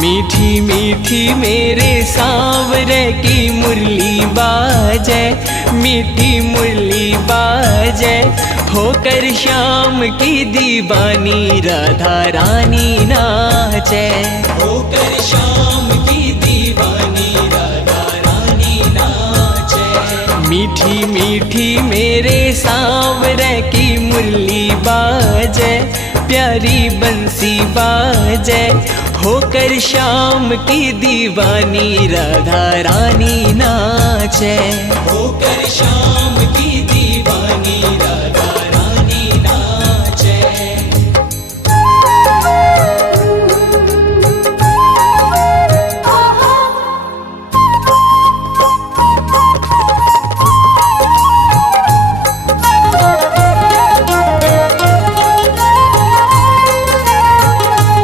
मीठी मीठी मेरे सांवरे की मुरली बाजे, मीठी मुरली बाजे, होकर श्याम की दीवानी राधा रानी नाचे, होकर श्याम की दीवानी राधा रानी नाचे। मीठी मीठी मेरे सांवरे की मुरली बाजे, प्यारी बंसी बाजे, होकर श्याम की दीवानी राधा रानी नाचे, होकर श्याम की दीवानी